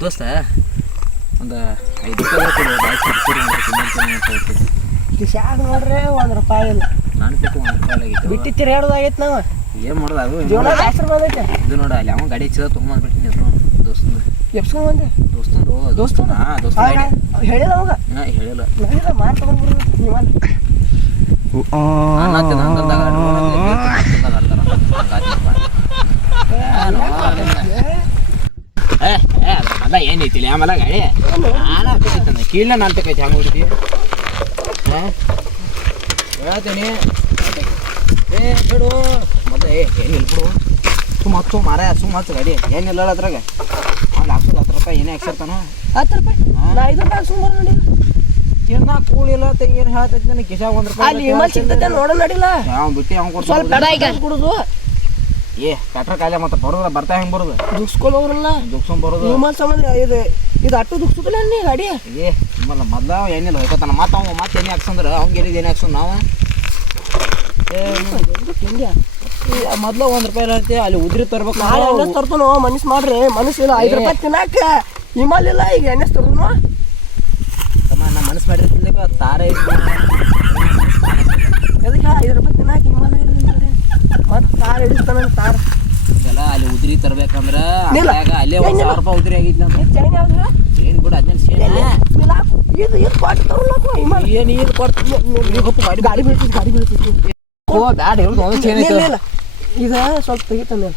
ದೋಸ್ತ ಒಂದು 5 ರೂಪಾಯಿ ಕಿಶಾಗ ನೋಡ್ರಿ 1 ರೂಪಾಯಿ ಇಲ್ಲ. ನಾನು ಕೊಟ್ಟು 1 ರೂಪಾಯಿ ಆಗೈತೆ. ಬಿಟ್ಟಿತ್ತಿರ ಹೇಳೋದಾಗೈತೆ ನಾವು ಏನು ಮಾಡೋದು ಅದು ಜೀವನ ಹೆಸರು ಬಂದೈತೆ. ಇದು ನೋಡ ಅಲ್ಲಿ ಅವನು ಗಾಡಿ ಹಚ್ಚಿದ ತೊಗೊಂಬಂದ್ಬಿಟ್ಟಿನಿ ಅದು ದೋಸ್ತಂದು. ಎಪ್ಸ್ಕೊಂಡು ಬಂದೆ ದೋಸ್ತಂದು ಹೇಳಿದ ಅವಾಗ ಹೇಳಿಲ್ಲ ಹೇಳಿದ ಮಾತು ತಗೊಂಡ್ಬಿಡ್ಬೇಕು ನೀವು ಅಲ್ಲ ಏನೈತಿಲ್ಲ ಆಮೇಲೆ ಗಾಡಿ ನಾನು ಹಾಕೈತೆ ಕೀಳ ನಾನು ತಕೈತಿ ಹಂಗೆ ಹೊಡಿತಿ ಹಾಂ ಹೇಳ್ತೀನಿ ಬಿಡು ಮತ್ತೆ ಏನಿಲ್ಲ ಬಿಡು ಸುಮ್ಮ ಮಾರ ಹಚ್ಚು ಗಾಡಿ ಏನಿಲ್ಲ ಅದ್ರಾಗ ಅವ್ನು ಹಾಕ್ಸೋದು 10 ರೂಪಾಯಿ ಏನೇ ಹಾಕ್ಸಿರ್ತಾನ 10 ರೂಪಾಯಿ 5 ರೂಪಾಯಿ ಸುಮಾರು ನೋಡಿ ಏನ ಕೂಳಿಲ್ಲ ಏನು ಹೇಳ್ತೈತಿ ನನಗೆ ಕಿಶಾಗ 1 ರೂಪಾಯಿ ಅಲ್ಲಿ ಇಮಲ್ ಸಿಗ್ತೈತೆ ನೋಡೋಣ ನಡಿಲ್ಲ ಅವ್ನು ಬಿಟ್ಟು ಅವ್ನು ಕೊಡ್ತಾರೆ ಸ್ವಲ್ಪ ಕುಡುದು ಪೆಟ್ರೋಲ್ ಕಾಯಿಲೆ ಮತ್ತೆ ಬರೋದ್ರ ಬರ್ತಾ ಹೆಂಗೆ ಬರೋದು ದುಕ್ಸ್ಕೊಂಡು ಹೋಗ್ರಲ್ಲ ದುಕ್ಸ್ಕೊಂಡ್ ಬರೋದು ಇಮಲ್ ಸಂಬಂಧ ಇದು ಅಟ್ಟು ದುಕ್ಸುತ್ತಲ್ಲ ನೀ ಗಾಡಿ ಮೊದ್ಲ ಏನಿಲ್ಲ ಹೋಗ್ತಾನ ಮತ್ತೆ ಅವ ಮತ್ತೆ ಎಣ್ಣೆ ಹಾಕ್ಸಂದ್ರೆ ಅವ್ನಿಗೆ ಏನಿದೆ ಎಣ್ಣೆ ಹಾಕ್ಸೋದು ನಾವು ಮೊದ್ಲು 1 ರೂಪಾಯಿ ಇರುತ್ತೆ ಅಲ್ಲಿ ಉದ್ರಿ ತರ್ಬೇಕು ನಾಳೆ ಎಣ್ಣೆ ತರ್ತಾನೋ ಮನಸ್ಸು ಮಾಡ್ರಿ ಮನಸ್ಸು ಇಲ್ಲ 5 ರೂಪಾಯಿ ತಿನ್ನಾಕ ಇಮಲ್ ಇಲ್ಲ ಈಗ ಎಣ್ಣೆ ತರ್ನು ತಮ್ಮ ನಾ ಮನಸ್ಸು ಮಾಡಿರ್ತಿಲ್ಲ ತಾರೆ ಅದಕ್ಕೆ 5 ರೂಪಾಯಿ ತಿನ್ನಾಕ ಇಮಲ್ ಮತ್ತೆ ತಾರ ಹಿಡಿಸ್ತಾನ ತಾರ ಇದೆಲ್ಲ ಅಲ್ಲಿ ಉದ್ರಿ ತರ್ಬೇಕಂದ್ರೆ ಅಲ್ಲೇ 1000 ರೂಪಾಯಿ ಉದ್ರಿ ಆಗಿದ್ದು ನಮ್ಮ ಚೈನ್ ಯಾವ್ದು ಏನು ಬಿಡು ಅದನ್ನ ಇದು ಕೊಟ್ಟು ತಗೊಳ್ಳೋಕು ಇಮಲ್ ಏನು ಇದು ಕೊಟ್ಟು ಮಾಡಿ ಗಾಡಿ ಬೀಳ್ತೈತಿ ಓ ಬ್ಯಾಡ ಹೇಳುದು ಒಂದು ಚೇನ್ ಐತೆ ಇದು ಸ್ವಲ್ಪ ತೆಗಿತಾನೆ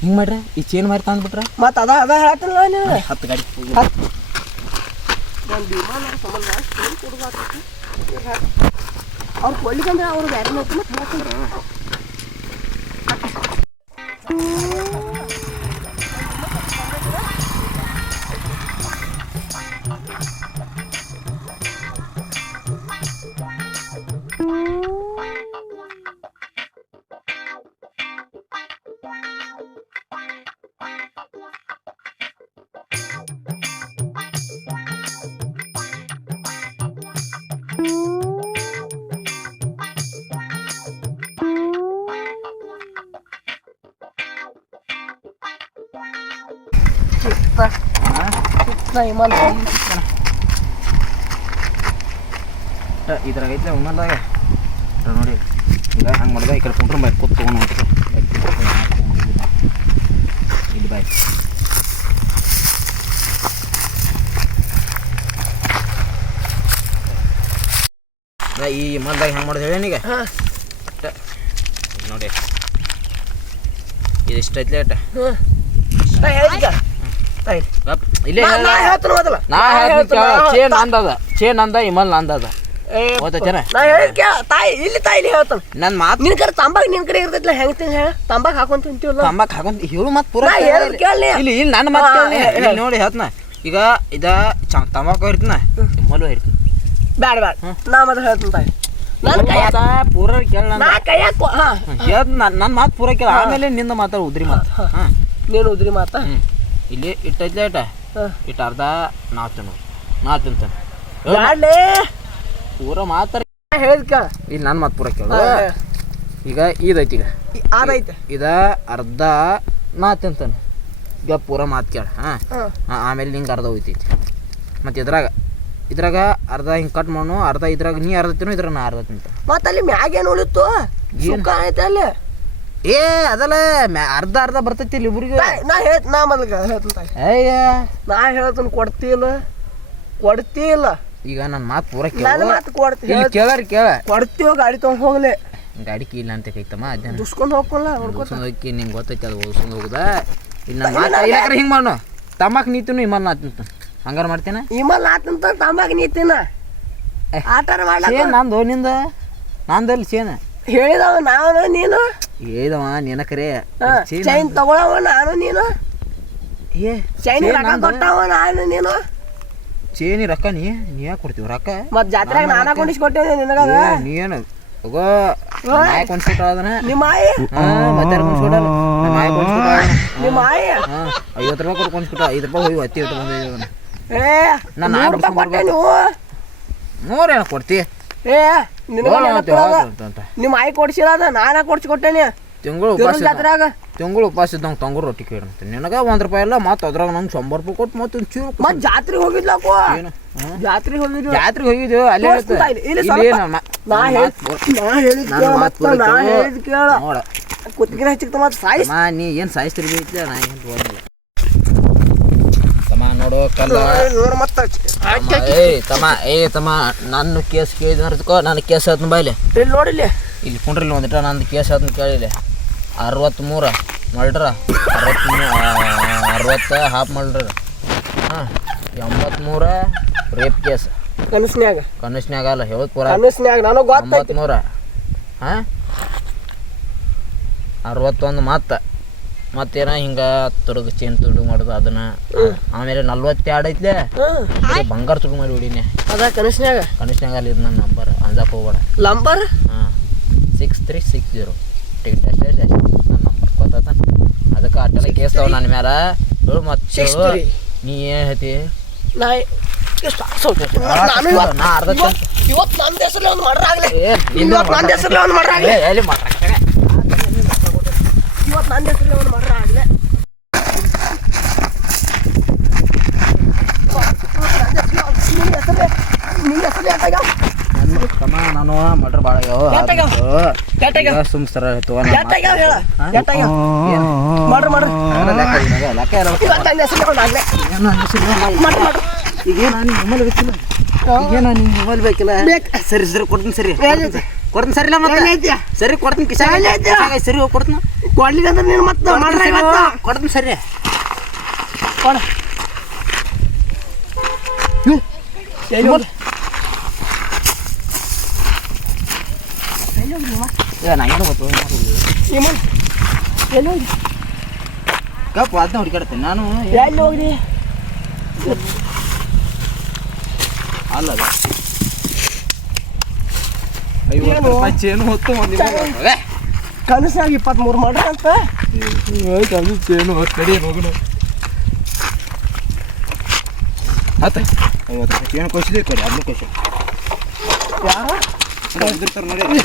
ಹಿಂಗೆ ಮಾಡ್ರೆ ಈ ಚೇನ್ ಮಾರಿ ತಂದ್ಬಿಟ್ರೆ ಮತ್ತೆ ಅದ ಹೇಳ್ತಾನಲ್ಲ ನೀನು 10 ಗಾಡಿ ಅವ್ರು ಕೊಡ್ಲಿಕ್ಕಂದ್ರೆ ಅವ್ರು ಬೇರೆ ಮತ್ತೆ ಹೇಳ್ತಾರೆ ಇದ್ರಾಗ ಐತ್ಲೆ ಉಮ್ಮಲ್ದಾಗ ನೋಡಿ ಈಗ ಹಂಗೆ ಮಾಡಿದೆ ಈ ಕಡೆ ಕುಂಟ್ರೆ ಬೈಕ್ ಕೂತ್ ತೊಗೊಂಡು ಇಲ್ಲಿ ಬಾಯ್ ಈ ಮಲ್ದಾಗ ಹೆಂಗೆ ಮಾಡಿದೆ ಹೇಳಿ ಈಗ ನೋಡಿ ಇದು ಇಷ್ಟ ಐತ್ಲೆ ಅಟ್ಟ ಇಲ್ಲೇ ಚೇನ್ ಅಂದ ಇಮಲ್ ನಂದದ ನನ್ನ ಮಾತು ನಿನ್ ಕಡೆ ತಂಬಾಕ್ ನಿನ್ ಕಡೆ ಇರ್ತೈತಿಲ್ಲ ಹೆಂಗ್ ತಿನ್ ಹೇಳ ತಂಬಾಕ್ ಹಾಕೊಂತ ತಿಂತೀವಲ್ಲ ತಂಬಾಕ್ ಹಾಕೊಂತ ಹೇಳು ಮತ್ತೆ ಪೂರ ಇಲ್ಲಿ ಇಲ್ಲಿ ನನ್ನ ಮಾತು ಕೇಳಿ ನೋಡಿ ಹೇಳ್ತನ ಈಗ ಇದ ತಂಬಾಕು ಇರ್ತೀನ ಇಮಲು ಇರ್ತೀನಿ ಬ್ಯಾಡ ಬ್ಯಾಡ ನಾ ಮತ್ತೆ ಹೇಳ್ತೀನಿ ತಾಯಿ ಪೂರ ಕೇಳ ನನ್ನ ಮಾತು ಪೂರ ಕೇಳ ಆಮೇಲೆ ನಿಂದ ಮಾತಾಡ ಉದ್ರಿ ಮಾತು ನೀನು ಉದ್ರಿ ಮಾತಾ ಇಲ್ಲಿ ಇಟ್ಟೈತ್ಲೆ ಇಟ್ಟು ಅರ್ಧ ನಾವು ತಿಂತಾನೆ ಪೂರ ಮಾತಾಡ ಹೇಳಿದ್ಕ ಇಲ್ಲಿ ನನ್ನ ಮಾತು ಪೂರ ಕೇಳ ಈಗ ಇದೈತಿ ಈಗ ಅದೈತೆ ಇದ ಅರ್ಧ ನಾ ತಿಂತಾನೆ ಈಗ ಪೂರ ಮಾತು ಕೇಳ ಆಮೇಲೆ ನಿಂಗೆ ಅರ್ಧ ಹೋಯ್ತೈತಿ ಮತ್ತು ಇದ್ರಾಗ ಅರ್ಧ ಹಿಂಗೆ ಕಟ್ ಮಾಡು ಅರ್ಧ ಇದ್ರಾಗ ನೀ ಅರ್ಧ ತಿನ್ನು ಇದ್ರಾಗ ನಾ ಅರ್ಧ ತಿಂತ ಮತ್ತೆ ಅಲ್ಲಿ ಮ್ಯಾಗೇನು ಉಳಿತು ಐತೆ ಅಲ್ಲಿ ಏ ಅದಲ್ಲ ಅರ್ಧ ಬರ್ತೈತಿ ಇಲ್ಲಿ ಇಬ್ರಿಗೆ ನಾ ಮೊದಲು ಹೇಳ್ತೀನಿ ನಾ ಹೇಳ್ತೀನಿ ಕೊಡ್ತಿಲ್ಲ ಈಗ ನನ್ನ ಮಾತು ಪೂರ ಮಾತು ಕೊಡ್ತೀನಿ ಕೇಳ ಕೊಡ್ತೀವೋ ಗಾಡಿ ತೊಗೊಂಡು ಹೋಗ್ಲಿ ಗಾಡಿ ಕೀಲ ಅಂತ ಕೈತಮ್ಮ ಅದೇನು ದುಸ್ಕೊಂಡು ಹೋಗ್ಕೊಲ್ಲ ಹೋಗಿ ನಿಂಗೆ ಗೊತ್ತೈತಿ ಅದು ಓದ್ಸ್ಕೊಂಡು ಹೋಗುದ ಇಲ್ಲಿ ನನ್ನ ಮಾತು ಇಲ್ಲಾಕ್ರೆ ಹಿಂಗೆ ಮಾಡು ತಮ್ಮಾಕ್ ನೀತಿನು ಇಮಲ್ ನಾ ತಿಂತ ಹಂಗಾರ ಮಾಡ್ತೇನೆ ಇಮಲ್ ನಾ ತಿಂತ ತಂಬಾಕ್ ನೀತಿನ ಆಟಾರ ಮಾಡ್ಲ ನಂದು ನಿಂದ ನಂದಲ್ಲಿ ಚೇನ ಹೇಳಿದವ ನಾನು ನೀನು ಹೇಳಿದವ ನೀನ ಕರೆ ಚೈನ್ ತಗೊಳವ ನಾನು ನೀನು ಏ ಚೈನ್ ರೊಕ್ಕ ಕೊಟ್ಟವ ನಾನು ನೀನು ಚೇನಿ ರೊಕ್ಕ ನೀ ಯಾಕೆ ಕೊಡ್ತೀವಿ ರೊಕ್ಕ ಮತ್ ಜಾತ್ರೆಗೆ ನಾನಾ ಕೊಂಡಿಸ್ಕೊಟ್ಟೇನೆ ನಿನಗ ನೀ ಏನು ಹೋಗೋ ಮಾಯ ಕೊಂಡ್ಸ್ಕೊಟ್ಟ ಅದನ್ನ ನಿಮ್ಮ ಆಯಿ ಮತ್ತೆ ಕೊಂಡ್ಸ್ಕೊಟ್ಟ ಮಾಯ ಕೊಂಡ್ಸ್ಕೊಟ್ಟ ನಿಮ್ಮ ಆಯಿ 50 ರೂಪಾಯಿ ಕೊಟ್ಟು ಕೊಂಡ್ಸ್ಕೊಟ್ಟ 5 ರೂಪಾಯಿ ಹೋಗಿ ಹತ್ತಿ ಇಟ್ಟು ಬಂದಿದ್ದೀವಿ ನಾನು ನೀವು 100 ಏನೋ ಕೊಡ್ತಿ ನಿಮ್ಮ ಆಯಿ ಕೊಡ್ಸಿಲ್ಲ ಅದ ನಾನಾ ಕೊಡ್ಸಿಕೊಟ್ಟೇನೆ ತಿಂಗಳು ಉಪವಾಸ ಜಾತ್ರಾಗ ತಿಂಗಳು ಉಪವಾಸ ಇದ್ದಂಗೆ ತಂಗು ರೊಟ್ಟಿ ಕೇಳಂತೆ ನಿನಗೆ ₹1 ಇಲ್ಲ ಮತ್ತು ಅದ್ರಾಗ ನಂಗೆ ₹100 ಕೊಟ್ಟು ಮತ್ತೆ ಚೂರು ಮತ್ ಜಾತ್ರೆಗೆ ಹೋಗಿದ್ಲಕ್ಕೋ ಏನು ಜಾತ್ರೆಗೆ ಹೋಗಿದ್ವಿ ಜಾತ್ರೆಗೆ ಹೋಗಿದ್ದು ಅಲ್ಲೇ ತೋರ್ಸ್ತಾ ಇಲ್ಲಿ, ಇಲ್ಲಿ ಸ್ವಲ್ಪ. ನಾ ಹೇಳಿದ್ ಕೇಳ ಮತ್ತ ನಾ ಹೇಳಿದ್ ಕೇಳ ನೋಡ ಕುತ್ತಿಗೆ ಹಚ್ಚಿಕ್ತ ಮತ್ ಸಾಯಿಸ್ ನೀ ಏನು ಸಾಯಿಸ್ತಿರ್ ಬೈತ್ಲೆ ನಾ ಏನು ಹೋಗಿಲ್ಲ ತಮ್ಮ ನೋಡು ಕಲ್ಲ ನೋಡ್ ಮತ್ತ ತಮ್ಮ ನನ್ನ ಕೇಸ್ ಕೇಳಿದ್ಕೋ ನನ್ನ ಕೇಸ್ ಆಯ್ತು ಬಾಯ್ಲೆ ಇಲ್ಲಿ ನೋಡಿಲ್ಲಿ ಇಲ್ಲಿ ಕುಂಡ್ರಿಲ್ಲ ಒಂದಿಟ ನಂದು ಕೇಸ್ ಆಯ್ತು ಕೇಳಿಲ್ಲ 63 ಮರ್ಡ್ರ 60 ಹಾಫ್ ಮರ್ಡ್ರ 83 ರೇಪ್ ಕೇಸ್ ಕನಸ್ನ್ಯಾಗ ಅಲ್ಲ ಹೇಳೋದು ಪೂರ ಕನಸ್ನ್ಯಾಗ ನನಗೆ ಗೊತ್ತಾಯ್ತು 83 61 ಮತ್ತೇನ ಹಿಂಗೆ ತುಡುಗು ಚೇನ್ ತುಡುಗು ಮಾಡೋದು ಅದನ್ನ ಆಮೇಲೆ 42 ಐತ್ಲೆ ಬಂಗಾರ ತುಡುಗು ಮಾಡಿ ಹೊಡಿನಿ ಅದ ಕನಸ್ನ್ಯಾಗ ಅಲ್ಲಿ ಇದು ನನ್ನ ನಂಬರ್ ಅಂಜಾಕ್ ಹೋಗ್ಬೇಡ ಲಂಬರ್ 6360 ಟಿಕೆಟ್ ಅಷ್ಟೇ ನನ್ನ ನಂಬರ್ ಗೊತ್ತಾತ ಅದಕ್ಕೆ ಅಟ್ಟೆಲ್ಲ ಕೇಸ್ತಾವ ನನ್ನ ಮ್ಯಾಲ ಹೇಳು ಮತ್ತೆ ನೀ ಏನು ಹೇಳ್ತಿ ನಾ ಅರ್ಧ ಇವತ್ತು ನನ್ನ ಹೆಸರಲ್ಲಿ ಒಂದು ಮರ್ಡರ್ ಆಗಲಿ ಇವತ್ತು ನನ್ನ ಹೆಸರಲ್ಲಿ ಒಂದು ಮರ್ಡರ್ ಆಗಲಿ ಎಲ್ಲಿ ಮಾತಾಡ್ತಾರೆ ಇವತ್ತು ನನ್ನ ಹೆಸರಲ್ಲಿ ಒಂದು ಮರ್ಡರ್ ಆಗಲಿ ನಿನ್ನ ಹೆಸರು ಯಾಕಾಗ ನಾನು ಮಟ್ರ ಭಾಳ ಸುಮ್ ಸರ ಮೊಬೈಲ್ ಬೇಕಿಲ್ಲ ಸರಿ ಕೊಡ್ತೀನಿ ಸರಿ ಸರಿಲ್ಲ ಮತ್ತೆ ಸರಿ ಕೊಡ್ತೀನಿ ಸರಿ ಹೋಗಿ ಕೊಡ್ತೀನಿ ಕೊಡ್ಲಿಲ್ಲ ಅಂದ್ರೆ ನೀನು ಮತ್ತೆ ಕೊಡ್ತೀನಿ ಸರಿ ಕೊಡ ಕಪ್ ಅದನ್ನ ಹುಡುಕಾಡ್ತೇನೆ ನಾನು ಎಲ್ಲಿ ಹೋಗ್ರಿ ಅಲ್ಲ ₹50 ಚೇನು ಹೊತ್ತು ಕನಸಾಗ 23 ಮಾಡ್ರಿ ಅಂತ ಚೇನು ಹೊತ್ತು ಕಡಿ ಹೋಗೋಣ ₹50 ಚೇನು ಕೊಡ್ಸಿದೆ ಕೊಡಿ ಅದನ್ನು ಕೊಡ್ಸಿ ಯಾರು ನೋಡಿ